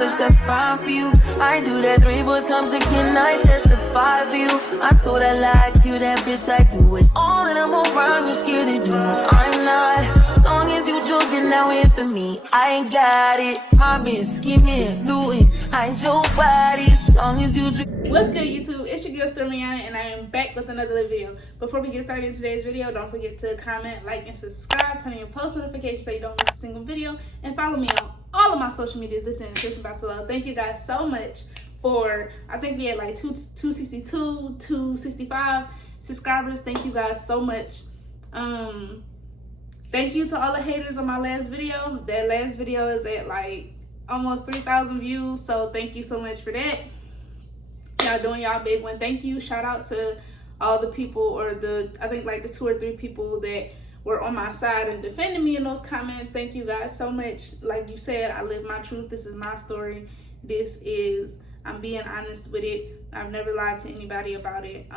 search that fine for you. I do that 3-4 times again, I testify for you. I told I like you, that bitch, I do it all, and I'm around, you scared to do it. I'm not, as long as you joking now in for me, I ain't got it. My bitch, give me a do it, I ain't your body, as long as you drink. What's good, YouTube? It's your girl Stormiana, and I am back with another video. Before we get started in today's video, don't forget to comment, like, and subscribe. Turn on your post notifications so you don't miss a single video, and follow me on all of my social medias. This in the description box below. Thank you guys so much for, I think we had like 262, 265 subscribers. Thank you guys so much. Thank you to all the haters on my last video. That last video is at like almost 3,000 views, so thank you so much for that. Y'all doing y'all big one. Thank you. Shout out to all the people, or I think like the 2 or 3 people that were on my side and defending me in those comments. Thank you guys so much. Like you said, I live my truth. This is my story. I'm being honest with it. I've never lied to anybody about it.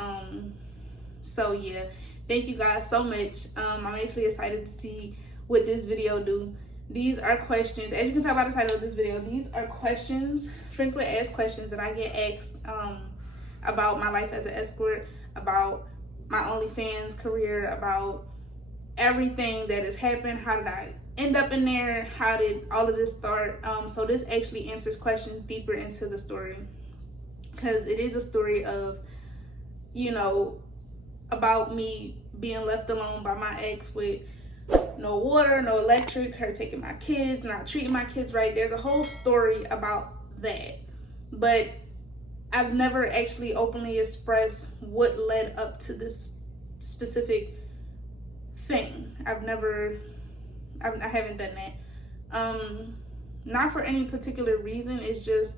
So yeah, thank you guys so much. I'm actually excited to see what this video do. These are questions, as you can tell by the title of this video, these are questions, frequently asked questions that I get asked about my life as an escort, about my OnlyFans career, about everything that has happened. How did I end up in there? How did all of this start? So this actually answers questions deeper into the story, because it is a story of, you know, about me being left alone by my ex with no water, no electric, her taking my kids, not treating my kids right. There's a whole story about that, but I've never actually openly expressed what led up to this specific thing. I haven't done that. Not for any particular reason. It's just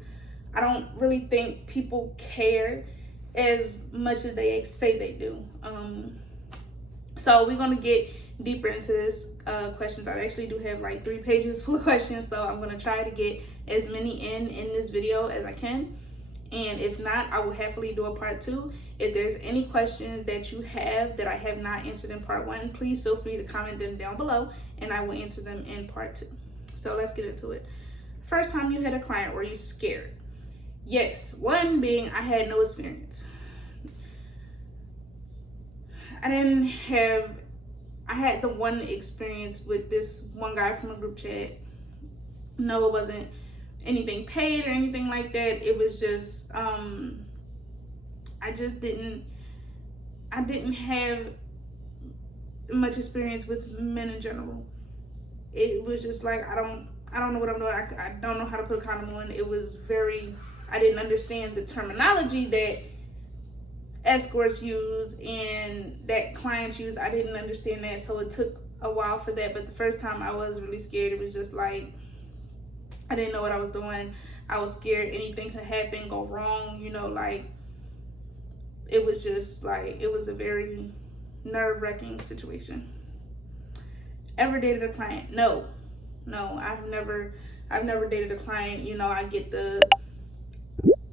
I don't really think people care as much as they say they do. So we're gonna get deeper into this questions. I actually do have like 3 pages full of questions, so I'm gonna try to get as many in this video as I can, and if not, I will happily do a part 2. If there's any questions that you have that I have not answered in part 1, please feel free to comment them down below and I will answer them in part 2. So let's get into it. First time you had a client, were you scared? Yes. One being I had no experience. I had the one experience with this one guy from a group chat. No, it wasn't anything paid or anything like that. It was just, I didn't have much experience with men in general. It was just like, I don't know what I'm doing. I don't know how to put a condom on. It was I didn't understand the terminology that escorts use and that clients use. I didn't understand that, so it took a while for that. But the first time I was really scared. It was just like I didn't know what I was doing. I was scared anything could happen, go wrong, you know, like it was just like, it was a very nerve-wracking situation. Ever dated a client? No, I've never dated a client. You know, I get the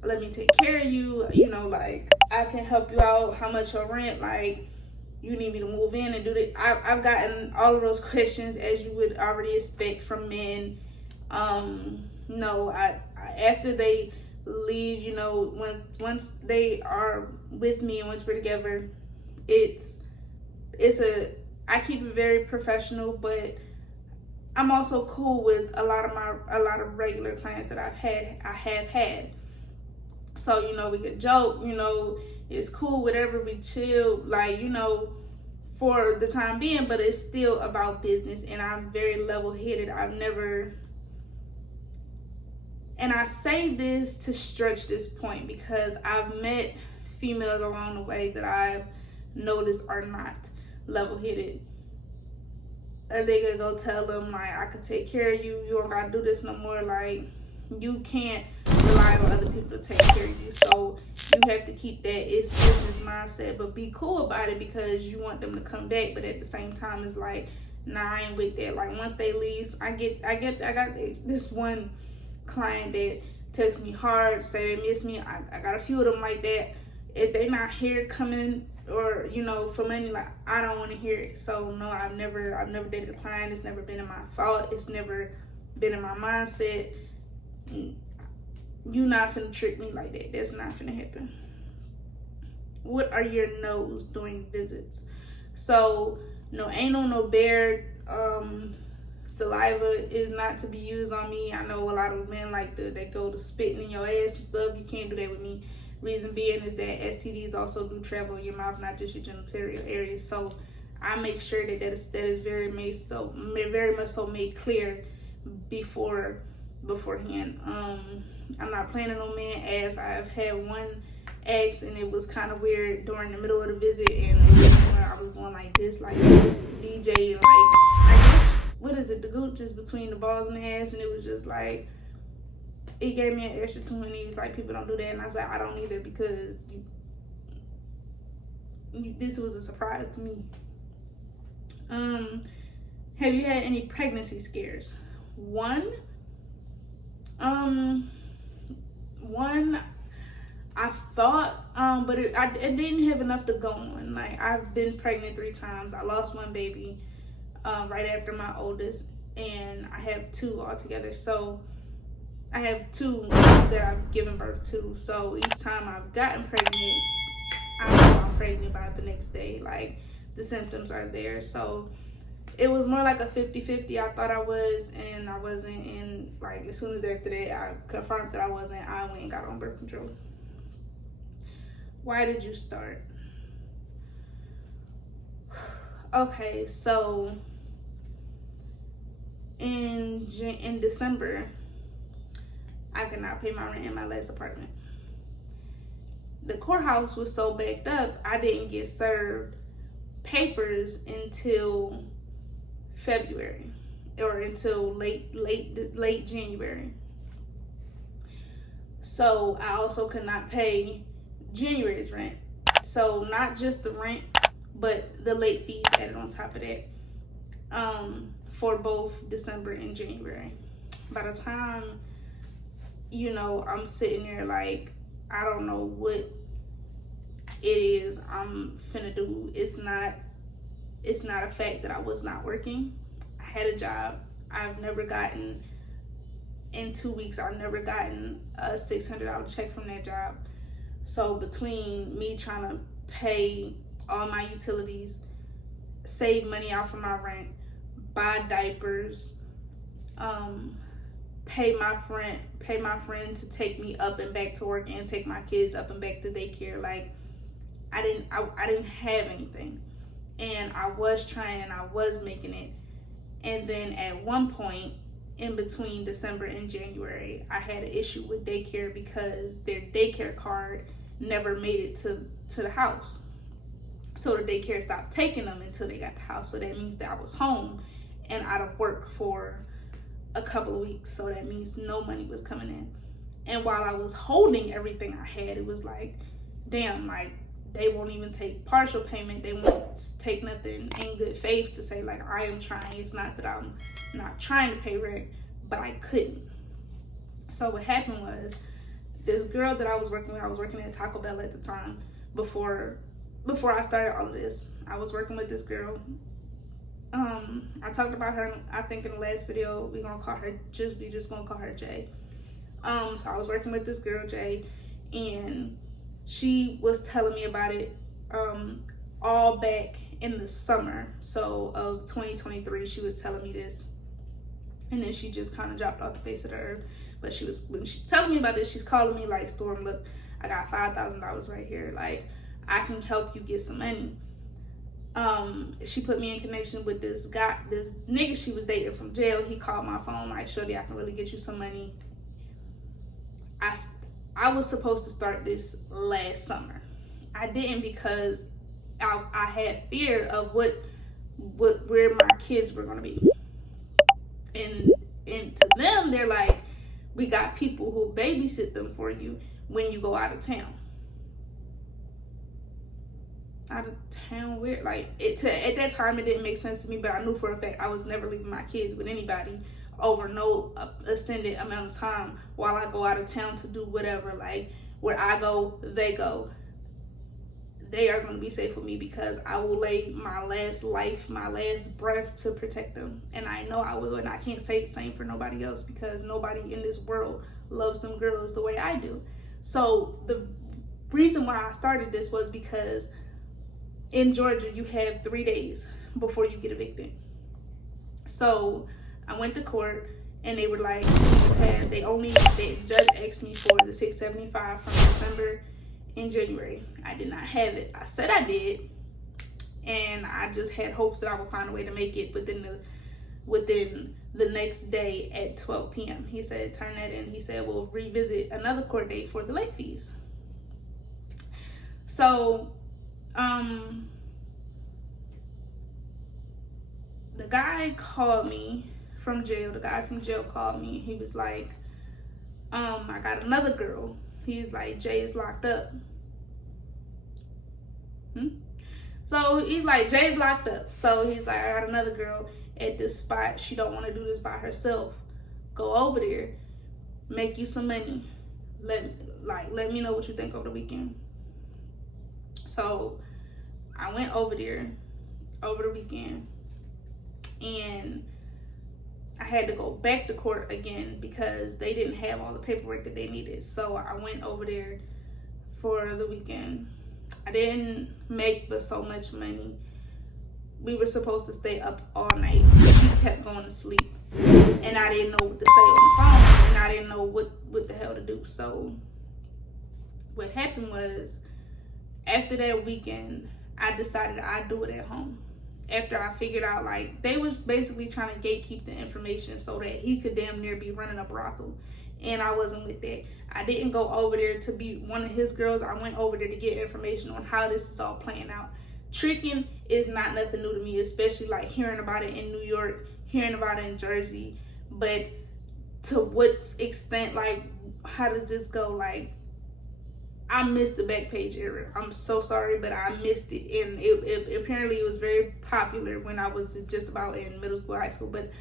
let me take care of you, you know, like I can help you out, how much your rent, like you need me to move in and do that. I've gotten all of those questions, as you would already expect from men. No, I after they leave, you know, once they are with me and once we're together, I keep it very professional, but I'm also cool with a lot of regular clients that I have had. So, you know, we could joke, you know, it's cool, whatever, we chill, like, you know, for the time being, but it's still about business, and I'm very level-headed. And I say this to stretch this point because I've met females along the way that I've noticed are not level-headed. A nigga go tell them, like, I could take care of you, you don't gotta do this no more, like, you can't rely on other people to take care of you. So you have to keep that it's business mindset, but be cool about it because you want them to come back. But at the same time, it's like, nah, I ain't with that. Like once they leave, I got this one client that texts me hard, say they miss me. I got a few of them like that. If they not here coming or, you know, for money, like I don't want to hear it. So no, I've never dated a client. It's never been in my thought. It's never been in my mindset. You not finna trick me like that. That's not finna happen. What are your no's during visits? So, no anal, no bare, saliva is not to be used on me. I know a lot of men like they go to spitting in your ass and stuff. You can't do that with me. Reason being is that STDs also do travel in your mouth, not just your genital areas. So I make sure that is very much so made clear beforehand. I'm not planning on man ass. I've had one ex and it was kind of weird during the middle of the visit, and it was when I was going like this, like DJ, and like what is it? The gooch is between the balls and the ass, and it was just like, it gave me an extra 2, and he was like, people don't do that, and I said, I don't either, because this was a surprise to me. Have you had any pregnancy scares? One, I thought, but it didn't have enough to go on. Like, I've been pregnant 3 times. I lost one baby right after my oldest, and I have 2 altogether. So I have 2 that I've given birth to. So each time I've gotten pregnant, I know I'm pregnant by the next day. Like, the symptoms are there. So it was more like a 50-50. I thought I was, and I wasn't. And like, as soon as after that I confirmed that I wasn't, I went and got on birth control. Why did you start? Okay, so in December, I could not pay my rent in my last apartment. The courthouse was so backed up, I didn't get served papers until February, or until late January. So I also could not pay January's rent. So not just the rent, but the late fees added on top of that, for both December and January. By the time, I'm sitting there like, I don't know what it is I'm finna do. It's not a fact that I was not working. I had a job. In 2 weeks, I've never gotten a $600 check from that job. So between me trying to pay all my utilities, save money out for my rent, buy diapers, pay my friend to take me up and back to work, and take my kids up and back to daycare, like, I didn't have anything. And I was trying, and I was making it. And then at one point in between December and January, I had an issue with daycare because their daycare card never made it to the house. So the daycare stopped taking them until they got the house. So that means that I was home and out of work for a couple of weeks. So that means no money was coming in. And while I was holding everything I had, it was like, damn, like, they won't even take partial payment. They won't take nothing in good faith to say, like, I am trying. It's not that I'm not trying to pay rent, but I couldn't. So what happened was, this girl that I was working with, I was working at Taco Bell at the time, before I started all of this. I was working with this girl. I talked about her, I think, in the last video. We just gonna call her Jay. So I was working with this girl, Jay, and she was telling me about it all back in the summer, so of 2023. She was telling me this, and then she just kind of dropped off the face of the earth. But when she's telling me about this, she's calling me like, Storm, look, I got $5,000 right here. Like, I can help you get some money. She put me in connection with this nigga she was dating from jail. He called my phone like, shorty, I can really get you some money. I was supposed to start this last summer. I didn't, because I had fear of where my kids were gonna be. And to them, they're like, we got people who babysit them for you when you go out of town. Out of town, where? Like, at that time, it didn't make sense to me, but I knew for a fact I was never leaving my kids with anybody over no extended amount of time while I go out of town to do whatever. Like, where I go, they go. they are going to be safe with me because I will lay my last life, my last breath to protect them. And I know I will, and I can't say the same for nobody else because nobody in this world loves them girls the way I do. So the reason why I started this was because in Georgia, you have 3 days before you get evicted. So I went to court and they were like, the judge asked me for the $675 from December in January. I did not have it. I said I did, and I just had hopes that I would find a way to make it within the next day at 12 p.m. He said, turn that in. He said, we'll revisit another court date for the late fees. So, the guy called me from jail. The guy from jail called me. He was like, I got another girl. He's like, Jay is locked up. So he's like, Jay's locked up. So he's like, I got another girl at this spot. She don't want to do this by herself. Go over there, make you some money. Let me know what you think over the weekend. So I went over there over the weekend, and I had to go back to court again because they didn't have all the paperwork that they needed. So I went over there for the weekend. I didn't make but so much money. We were supposed to stay up all night. She kept going to sleep, and I didn't know what to say on the phone, and I didn't know what the hell to do. So what happened was, after that weekend, I decided I'd do it at home. After I figured out, like, they was basically trying to gatekeep the information so that he could damn near be running a brothel. And I wasn't with that. I didn't go over there to be one of his girls. I went over there to get information on how this is all playing out. Tricking is not nothing new to me, especially like hearing about it in New York, hearing about it in Jersey. But to what extent, like, how does this go? Like, I missed the Backpage era. I'm so sorry, but I missed it. And it apparently it was very popular when I was just about in middle school, high school, but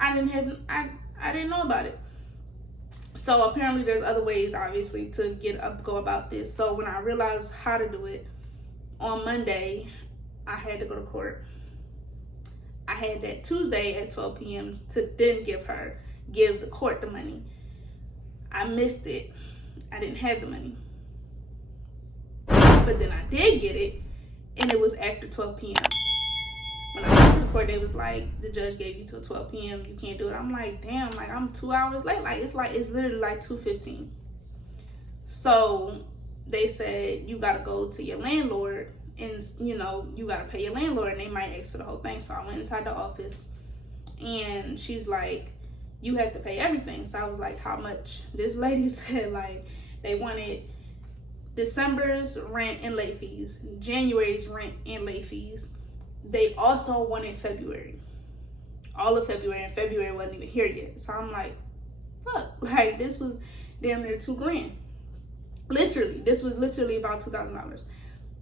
I didn't know about it. So apparently there's other ways, obviously, to go about this. So when I realized how to do it, on Monday, I had to go to court. I had that Tuesday at 12 p.m. to then give the court the money. I missed it. I didn't have the money. But then I did get it, and it was after 12 p.m. When I went to the court, they was like, the judge gave you till 12 p.m. You can't do it. I'm like, damn, like, I'm 2 hours late. It's literally like 2:15. So they said, you got to go to your landlord, and, you got to pay your landlord, and they might ask for the whole thing. So I went inside the office, and she's like, you have to pay everything. So I was like, how much? This lady said, like, they wanted December's rent and late fees, January's rent and late fees. They also wanted February, all of February, and February wasn't even here yet. So I'm like, fuck, like, this was damn near $2,000. Literally, this was literally about $2,000.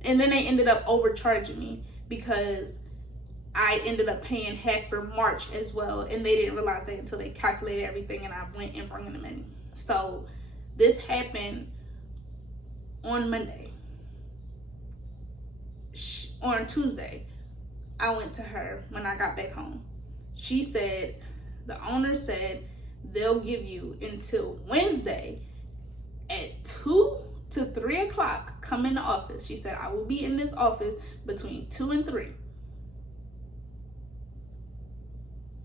And then they ended up overcharging me because I ended up paying half for March as well, and they didn't realize that until they calculated everything, and I went and brought in the money. So this happened on Monday. On Tuesday, I went to her when I got back home. She said, the owner said they'll give you until Wednesday at 2 to 3 o'clock. Come in the office. She said, I will be in this office between 2 and 3.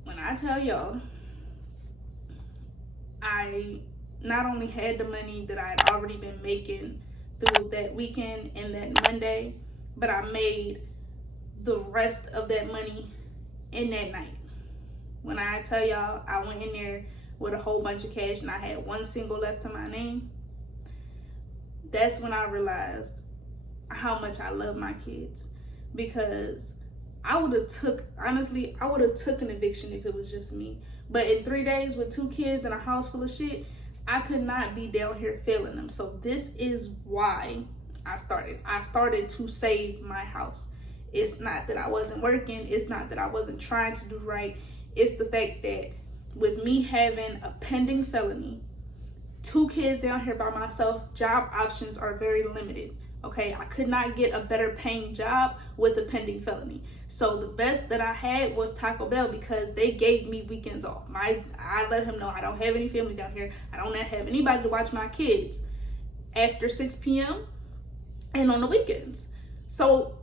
When I tell y'all, I not only had the money that I had already been making through that weekend and that Monday, but I made the rest of that money in that night. When I tell y'all, I went in there with a whole bunch of cash and I had one single left to my name, that's when I realized how much I love my kids. Because I would have took an eviction if it was just me. But in 3 days with 2 kids and a house full of shit, I could not be down here failing them. So this is why I started to save my house. It's not that I wasn't working. It's not that I wasn't trying to do right. It's the fact that with me having a pending felony, 2 kids down here by myself, job options are very limited. Okay, I could not get a better paying job with a pending felony. So the best that I had was Taco Bell because they gave me weekends off. I let him know I don't have any family down here. I don't have anybody to watch my kids after 6 p.m. and on the weekends. So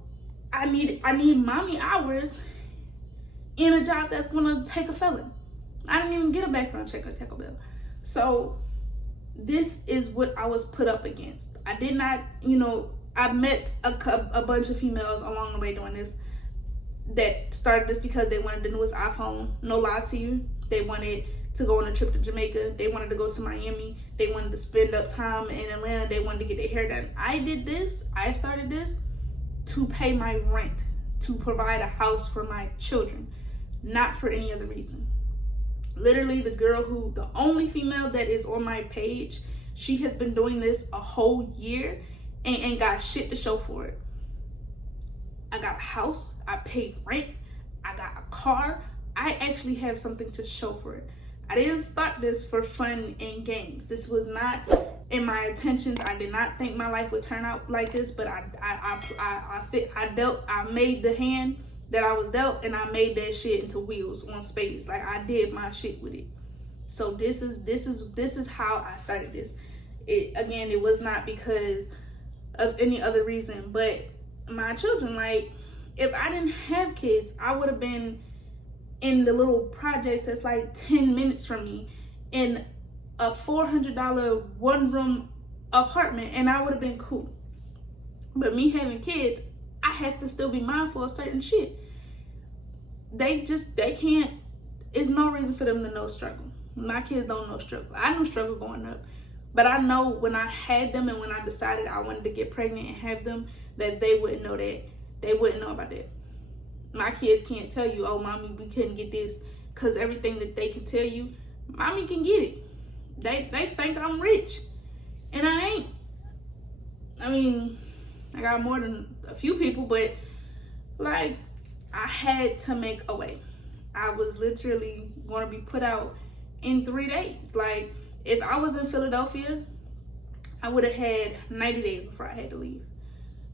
I need mommy hours in a job that's gonna take a felon. I didn't even get a background check at Taco Bell. So this is what I was put up against. I did not, I met a bunch of females along the way doing this that started this because they wanted the newest iPhone. No lie to you. They wanted to go on a trip to Jamaica. They wanted to go to Miami. They wanted to spend up time in Atlanta. They wanted to get their hair done. I started this to pay my rent, to provide a house for my children, not for any other reason. Literally, the only female that is on my page, she has been doing this a whole year and got shit to show for it. I got a house, I paid rent, I got a car. I actually have something to show for it. I didn't start this for fun and games. This was not in my intentions. I did not think my life would turn out like this, but I made the hand that I was dealt, and I made that shit into wheels on spades. Like, I did my shit with it. So this is how I started this. It was not because of any other reason, but my children. Like, if I didn't have kids, I would have been in the little projects that's like 10 minutes from me in a $400 one-room apartment, and I would have been cool. But me having kids, I have to still be mindful of certain shit. They can't, it's no reason for them to know struggle. My kids don't know struggle. I knew struggle growing up, but I know when I had them and when I decided I wanted to get pregnant and have them, that they wouldn't know that. They wouldn't know about that. My kids can't tell you, oh, mommy, we couldn't get this, because everything that they can tell you, mommy can get it. They think I'm rich, and I ain't. I mean, I got more than a few people, but like, I had to make a way. I was literally going to be put out in 3 days. Like, if I was in Philadelphia, I would have had 90 days before I had to leave.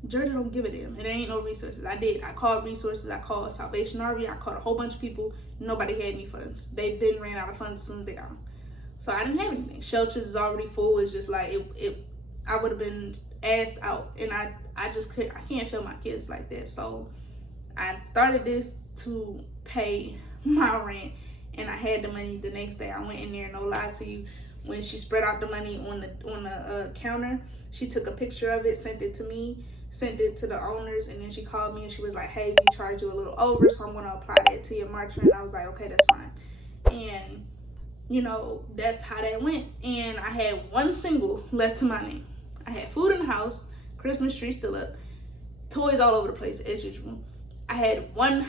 Georgia don't give a damn. It ain't no resources. I did. I called resources. I called Salvation Army. I called a whole bunch of people. Nobody had any funds. They been ran out of funds as soon as they got them. So I didn't have anything. Shelters is already full. It's just like, I would have been asked out, and I just couldn't. I can't feel my kids like that. So I started this to pay my rent, and I had the money the next day. I went in there, no lie to you. When she spread out the money on the counter, she took a picture of it, sent it to me, sent it to the owners, and then she called me and she was like, hey, we charged you a little over, so I'm going to apply that to your March rent. And I was like, okay, that's fine. And, that's how that went. And I had one single left to my name. I had food in the house, Christmas tree still up, toys all over the place as usual. I had $1,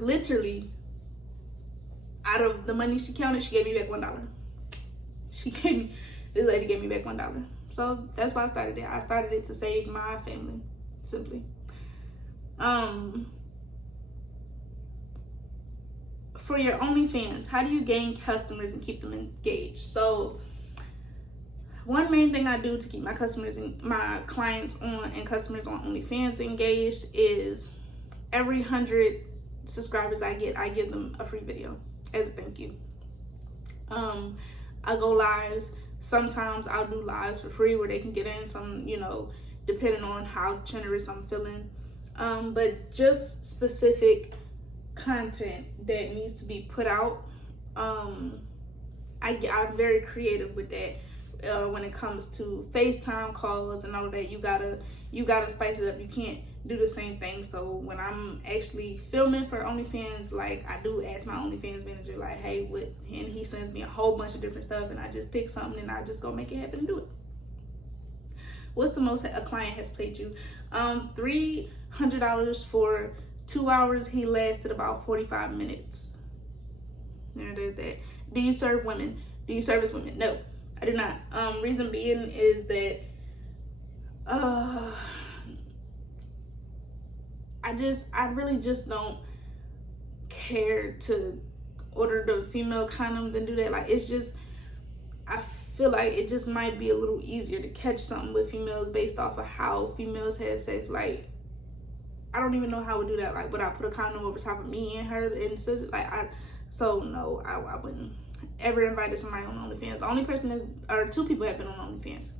literally, out of the money she counted, she gave me back $1. This lady gave me back $1. So that's why I started it. I started it to save my family, simply. For your OnlyFans, how do you gain customers and keep them engaged? So one main thing I do to keep my customers and my clients on and customers on OnlyFans engaged is every 100 subscribers I give them a free video as a thank you. I go lives. Sometimes I'll do lives for free where they can get in some, depending on how generous I'm feeling. But just specific content that needs to be put out. I'm very creative with that. When it comes to FaceTime calls and all of that, you gotta spice it up. You can't do the same thing. So when I'm actually filming for OnlyFans, like, I do ask my OnlyFans manager, like, hey, what? And he sends me a whole bunch of different stuff, and I just pick something and I just go make it happen and do it. What's the most a client has paid you? $300 for 2 hours. He lasted about 45 minutes. There's that. Do you serve women? Do you service women? No, I do not. Reason being is that I really just don't care to order the female condoms and do that. Like, it's just, I feel like it just might be a little easier to catch something with females based off of how females have sex. Like, I don't even know how I would do that. Like, would I put a condom over top of me and her and such? Like, so no, I wouldn't ever invite somebody on OnlyFans. The only person or two people have been on OnlyFans.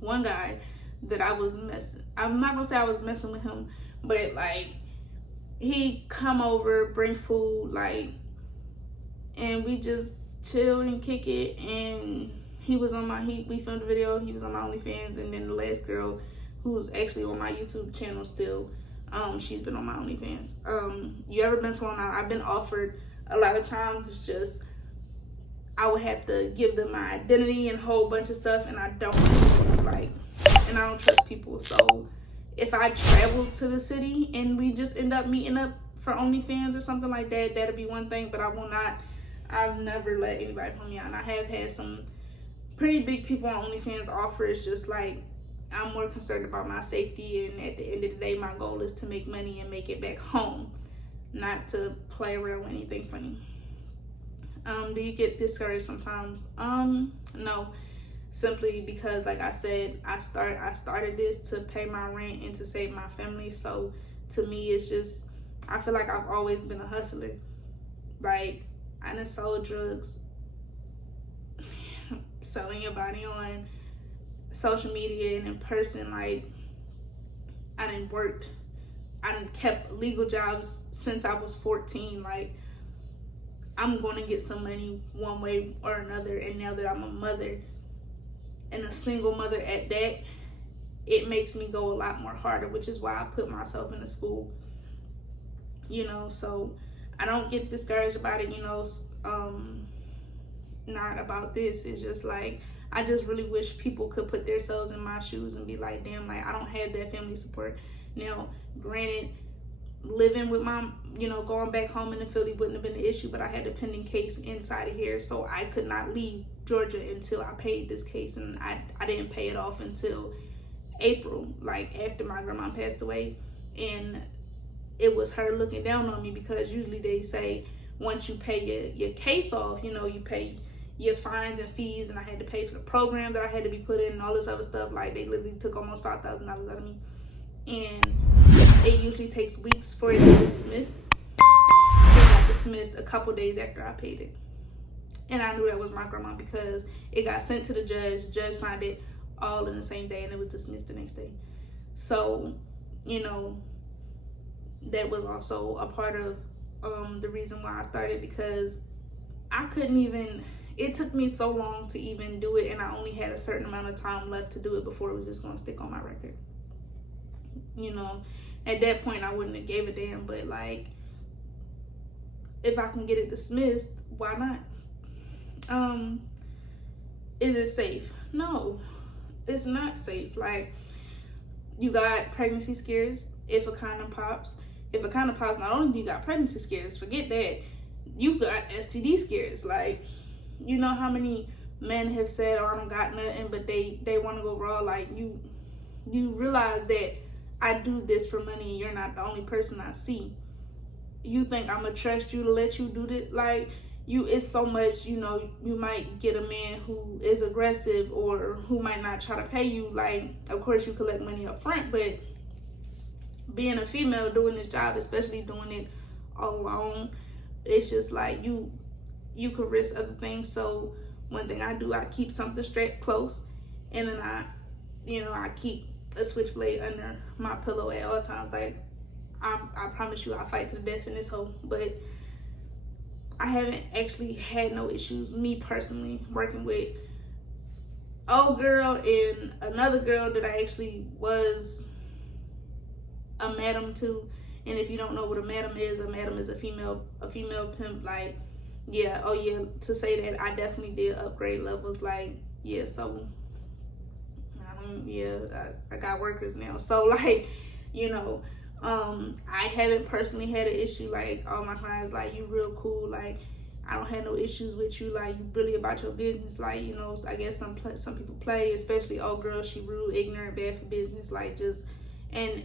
One guy that I was messing, I'm not gonna say I was messing with him, but like, he come over, bring food, like, and we just chill and kick it. And he was on we filmed a video, he was on my OnlyFans. And then the last girl, who's actually on my YouTube channel still, she's been on my OnlyFans. You ever been flown out? I've been offered a lot of times. It's just, I would have to give them my identity and a whole bunch of stuff, and I don't like, and I don't trust people. So if I travel to the city and we just end up meeting up for OnlyFans or something like that, that'll be one thing. But I will not, I've never let anybody from me out. And I have had some pretty big people on OnlyFans offer. It's just like, I'm more concerned about my safety, and at the end of the day, my goal is to make money and make it back home, not to play around with anything funny. Do you get discouraged sometimes? No, simply because, like I said, I started this to pay my rent and to save my family. So to me, it's just, I feel like I've always been a hustler. Like, I done sold drugs, selling your body on social media and in person. Like, I done worked, I done kept legal jobs since I was 14. Like, I'm going to get some money one way or another. And now that I'm a mother, and a single mother at that, it makes me go a lot more harder, which is why I put myself into school. You know, so I don't get discouraged about it, you know, not about this. It's just like, I just really wish people could put themselves in my shoes and be like, damn, like, I don't have that family support. Now, granted, living with my, you know, going back home in the Philly wouldn't have been an issue, but I had a pending case inside of here, so I could not leave Georgia until I paid this case, and I didn't pay it off until April, like after my grandma passed away. And it was her looking down on me, because usually they say once you pay your case off, you know, you pay your fines and fees, and I had to pay for the program that I had to be put in and all this other stuff. Like, they literally took almost $5,000 out of me, and it usually takes weeks for it to be dismissed. It got dismissed a couple days after I paid it. And I knew that was my grandma, because it got sent to the judge signed it all in the same day, and it was dismissed the next day. So, you know, that was also a part of the reason why I started, because I couldn't even, it took me so long to even do it, and I only had a certain amount of time left to do it before it was just going to stick on my record. You know, at that point, I wouldn't have gave a damn, but like, if I can get it dismissed, why not? Is it safe? No, it's not safe. Like, you got pregnancy scares if a condom pops. If a condom pops, not only do you got pregnancy scares, forget that, you got STD scares. Like, you know how many men have said, oh, I don't got nothing, but they want to go raw. Like, you realize that I do this for money, and you're not the only person I see. You think I'm gonna trust you to let you do this? Like, it's so much, you know, you might get a man who is aggressive or who might not try to pay you. Like, of course you collect money up front, but being a female doing this job, especially doing it all alone, it's just like, you could risk other things. So one thing I do, I keep something strapped close, and then I keep a switchblade under my pillow at all times. Like, I promise you, I'll fight to the death in this hole. But I haven't actually had no issues, me personally, working with old girl and another girl that I actually was a madam to. And if you don't know what a madam is a female pimp. Like, yeah, oh yeah, to say that I definitely did upgrade levels. Like, yeah, so I got workers now. So, like, you know, I haven't personally had an issue. Like, all my clients, like, you real cool. Like, I don't have no issues with you. Like, you really about your business. Like, you know, I guess some people play, especially old girl, she rude, ignorant, bad for business. Like, just, and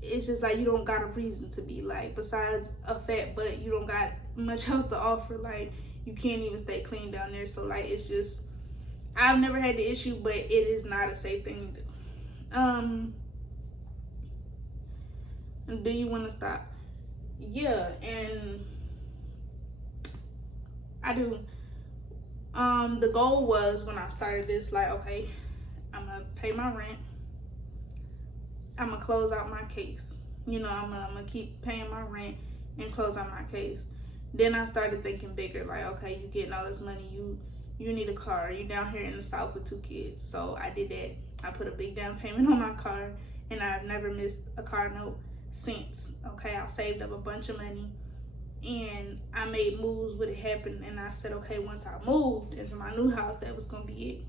it's just like, you don't got a reason to be, like, besides a fat butt, you don't got much else to offer. Like, you can't even stay clean down there. So, like, it's just, I've never had the issue, but it is not a safe thing to do. Do you want to stop? Yeah, and I do. The goal was when I started this, like, okay, I'm gonna pay my rent. I'm gonna close out my case. You know, I'm gonna keep paying my rent and close out my case. Then I started thinking bigger, like, okay, you getting all this money, you need a car. You down here in the South with 2 kids. So I did that. I put a big down payment on my car, and I've never missed a car note since. Okay, I saved up a bunch of money, and I made moves when it happened. And I said, okay, once I moved into my new house, that was gonna be it.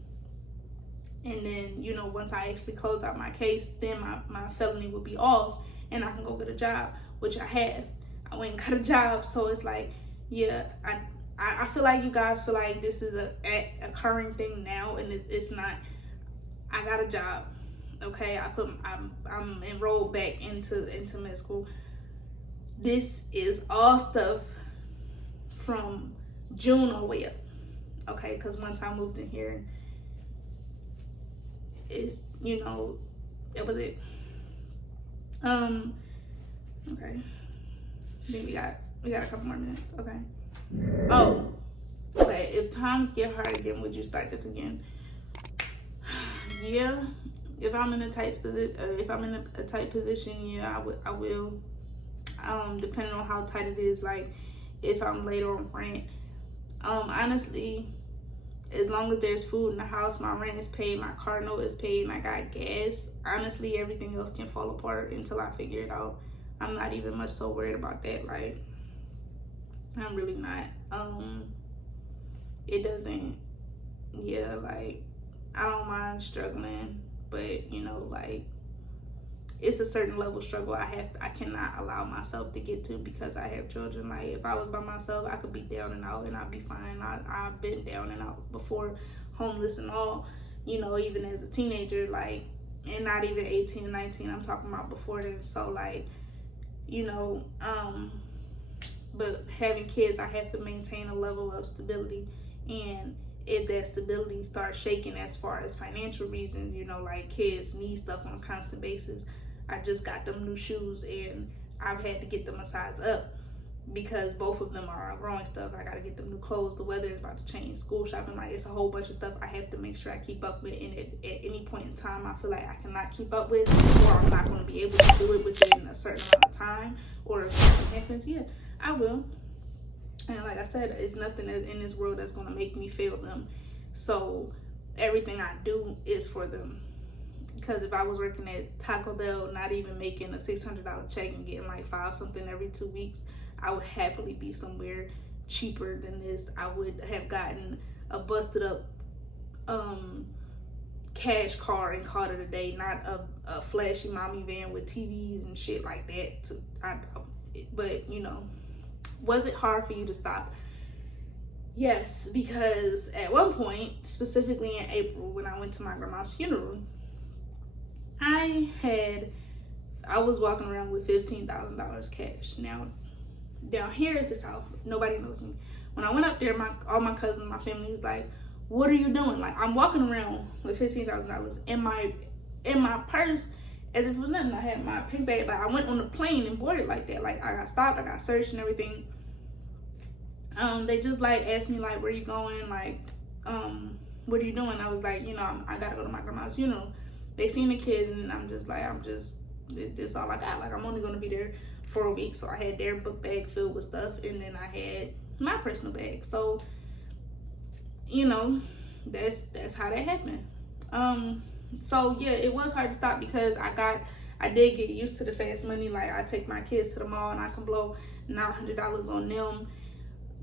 And then, you know, once I actually closed out my case, then my felony would be off, and I can go get a job, which I have. I went and got a job. So it's like, yeah, I feel like you guys feel like this is a occurring thing now, and it's not. I got a job, okay. I'm enrolled back into med school. This is all stuff from June all the way up, okay. Because once I moved in here, it's, you know, that was it. Okay. Then we got a couple more minutes, okay. Oh, okay. If times get hard again, would you start this again? Yeah. If I'm in a tight position, yeah, I will. Depending on how tight it is, like if I'm late on rent. Honestly, as long as there's food in the house, my rent is paid, my car note is paid, and I got gas, honestly, everything else can fall apart until I figure it out. I'm not even much so worried about that. Like, I'm really not. It doesn't, yeah, like, I don't mind struggling, but, you know, like, it's a certain level of struggle I cannot allow myself to get to because I have children. Like, if I was by myself, I could be down and out and I'd be fine. I've been down and out before, homeless and all, you know, even as a teenager, like, and not even 18, 19, I'm talking about before then. So, like, you know, but having kids, I have to maintain a level of stability. And if that stability starts shaking as far as financial reasons, you know, like kids need stuff on a constant basis. I just got them new shoes and I've had to get them a size up because both of them are growing stuff. I got to get them new clothes. The weather is about to change. School shopping, like, it's a whole bunch of stuff I have to make sure I keep up with. And at any point in time, I feel like I cannot keep up with, or I'm not going to be able to do it within a certain amount of time, or if something happens, yeah, I will. And like I said, it's nothing in this world that's going to make me fail them. So everything I do is for them. Because if I was working at Taco Bell, not even making a $600 check and getting like $5 something every 2 weeks, I would happily be somewhere cheaper than this. I would have gotten a busted up cash car and called it a day, not a flashy mommy van with TVs and shit like that. But, you know, was it hard for you to stop? Yes, because at one point, specifically in April, when I went to my grandma's funeral, I was walking around with $15,000 cash. Now, down here is the South. Nobody knows me. When I went up there, all my cousins, my family was like, "What are you doing?" Like, I'm walking around with $15,000 in my purse as if it was nothing. I had my pink bag. Like, I went on the plane and boarded like that. Like, I got stopped, I got searched and everything. They just like asked me like, "Where you going?" Like, "What are you doing?" I was like, you know, I gotta go to my grandma's funeral. They seen the kids, and I'm just like, this all I got. Like, I'm only gonna be there for a week. So I had their book bag filled with stuff, and then I had my personal bag. So, you know, that's how that happened. So yeah, it was hard to stop because I did get used to the fast money. Like, I take my kids to the mall and I can blow $900 on them.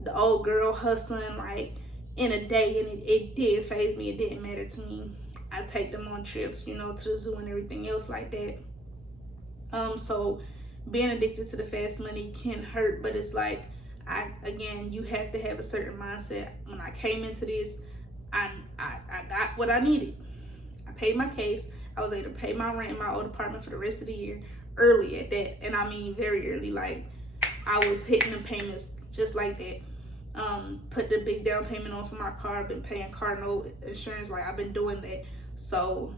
The old girl hustling like in a day, and it did faze me. It didn't matter to me. I take them on trips, you know, to the zoo and everything else like that. So being addicted to the fast money can hurt, but it's like, you have to have a certain mindset. When I came into this, I got what I needed. I paid my case. I was able to pay my rent in my old apartment for the rest of the year early at that. And I mean, very early. Like, I was hitting the payments just like that. put the big down payment on for my car. I've been paying car note, insurance, like I've been doing that. So,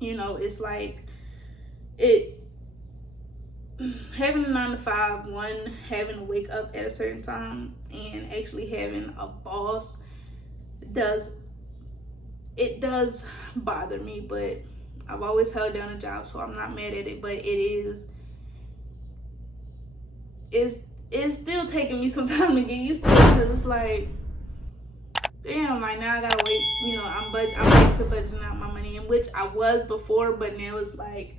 you know, it's like having a 9 to 5, one, having to wake up at a certain time, and actually having a boss does bother me, but I've always held down a job, so I'm not mad at it. But it's still taking me some time to get used to it, because it's like, damn, like now I gotta wait. You know, I'm back to budgeting out my money, in which I was before, but now it's like,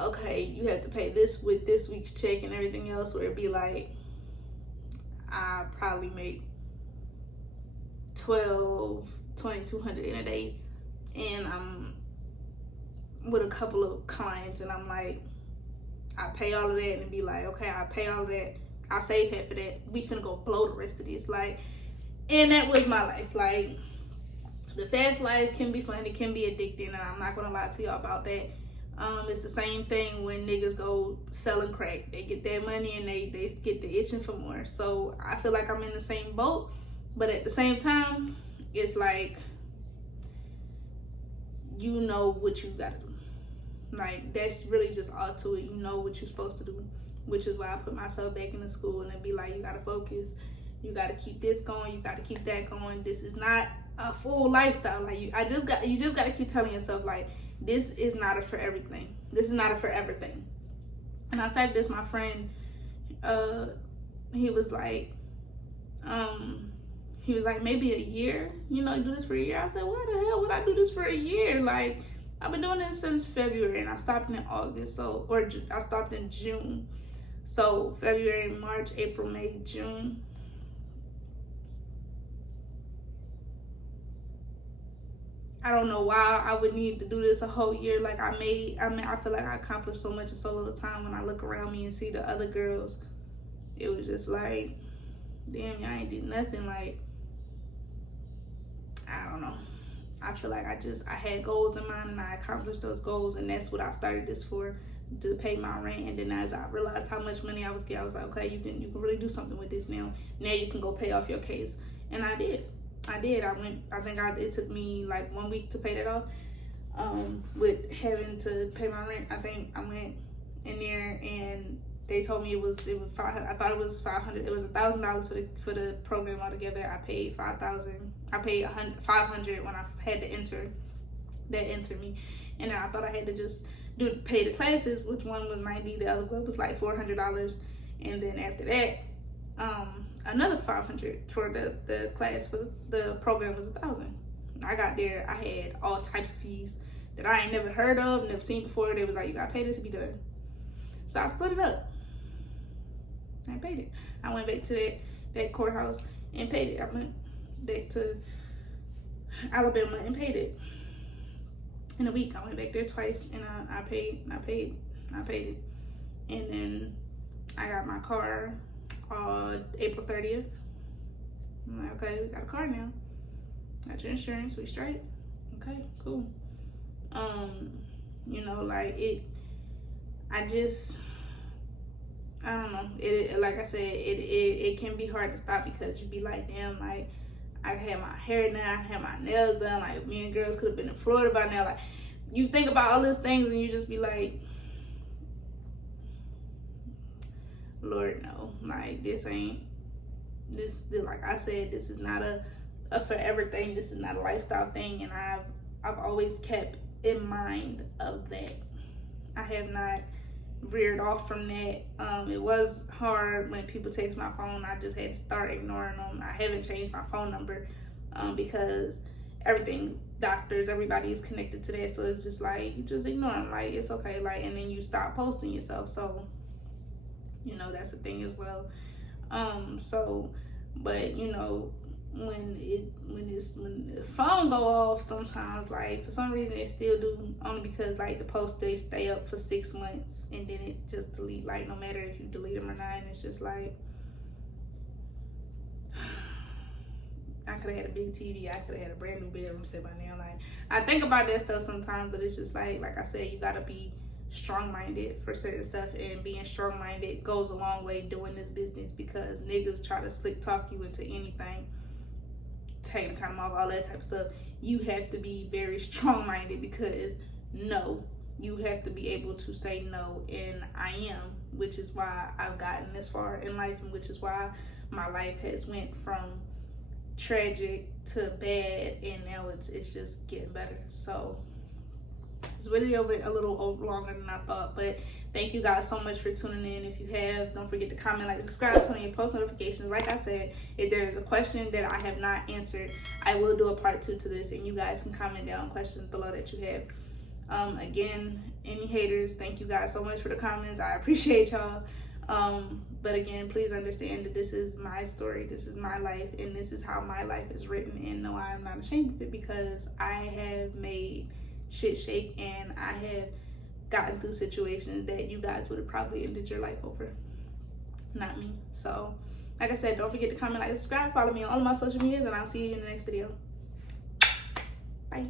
okay, you have to pay this with this week's check and everything else, where it'd be like, I probably make $2,200 in a day, and I'm with a couple of clients, and I'm like, I pay all of that, and it'd be like, okay, I pay all of that, I'll save half of that, we finna go blow the rest of this, like, and that was my life. Like, the fast life can be fun, it can be addicting, and I'm not gonna lie to y'all about that. It's the same thing when niggas go selling crack. They get that money and they get the itching for more. So I feel like I'm in the same boat, but at the same time, it's like, you know what you gotta do. Like, that's really just all to it. You know what you're supposed to do, which is why I put myself back into school, and it'd be like, you gotta focus. You gotta keep this going. You gotta keep that going. This is not a full lifestyle. Like, you just gotta keep telling yourself, like, this is not a for everything. This is not a forever thing. And I started this, my friend, he was like, maybe a year, you know, do this for a year. I said, why the hell would I do this for a year? Like, I've been doing this since February, and I stopped in August, I stopped in June. So February, March, April, May, June. I don't know why I would need to do this a whole year. Like, I feel like I accomplished so much in so little time. When I look around me and see the other girls, it was just like, damn, y'all ain't did nothing. Like, I don't know. I feel like I had goals in mind, and I accomplished those goals, and that's what I started this for, to pay my rent. And then as I realized how much money I was getting, I was like, okay, you can really do something with this now. Now you can go pay off your case. And I did. It took me like 1 week to pay that off. With having to pay my rent, I think I went in there and they told me it was 500. I thought it was 500. It was $1,000 for the program altogether. I paid 5,000. I paid 500 when I had to enter. That entered me, and I thought I had to just pay the classes, which one was $90, the other one was like $400, and then after that, another $500 for the class. The program was $1,000. I got there, I had all types of fees that I ain't never heard of, never seen before. They was like, you gotta pay this to be done. So I split it up. I paid it. I went back to that courthouse and paid it. I went back to Alabama and paid it. In a week, I went back there twice, and I paid it. And then I got my car April 30th. I'm like, okay, we got a car now. Got your insurance, we straight. Okay, cool. You know, like I don't know. Like I said, it can be hard to stop, because you be like, damn, like, I had my hair done, I had my nails done, like, me and girls could have been in Florida by now. Like, you think about all these things, and you just be like, Lord, no. Like, like I said, this is not a forever thing. This is not a lifestyle thing, and I've always kept in mind of that. I have not veered off from that. It was hard when people text my phone. I just had to start ignoring them. I haven't changed my phone number because everything, doctors, everybody is connected to that. So it's just like, you just ignore them. Like, it's okay. Like, and then you stop posting yourself. So, you know, that's the thing as well. But you know, when the phone go off, sometimes, like, for some reason it still do, only because, like, the post they stay up for 6 months and then it just delete, like, no matter if you delete them or not. And it's just like, I could have had a big TV, I could have had a brand new bedroom set by now. Like, I think about that stuff sometimes, but it's just like I said, you gotta be strong-minded for certain stuff, and being strong-minded goes a long way doing this business, because niggas try to slick talk you into anything, taking the condom off, all that type of stuff. You have to be very strong-minded, because no, you have to be able to say no, and I am, which is why I've gotten this far in life, and which is why my life has went from tragic to bad, and now it's just getting better. So this video went a little longer than I thought, but thank you guys so much for tuning in. If you have, don't forget to comment, like, subscribe, turn on your post notifications. Like I said, if there is a question that I have not answered, I will do a part 2 to this, and you guys can comment down questions below that you have. Again, any haters, thank you guys so much for the comments. I appreciate y'all. But again, please understand that this is my story, this is my life, and this is how my life is written. And no, I'm not ashamed of it, because I have made shit shake, and I have gotten through situations that you guys would have probably ended your life over, not me. So like I said, don't forget to comment, like, subscribe, follow me on all of my social medias, and I'll see you in the next video. Bye.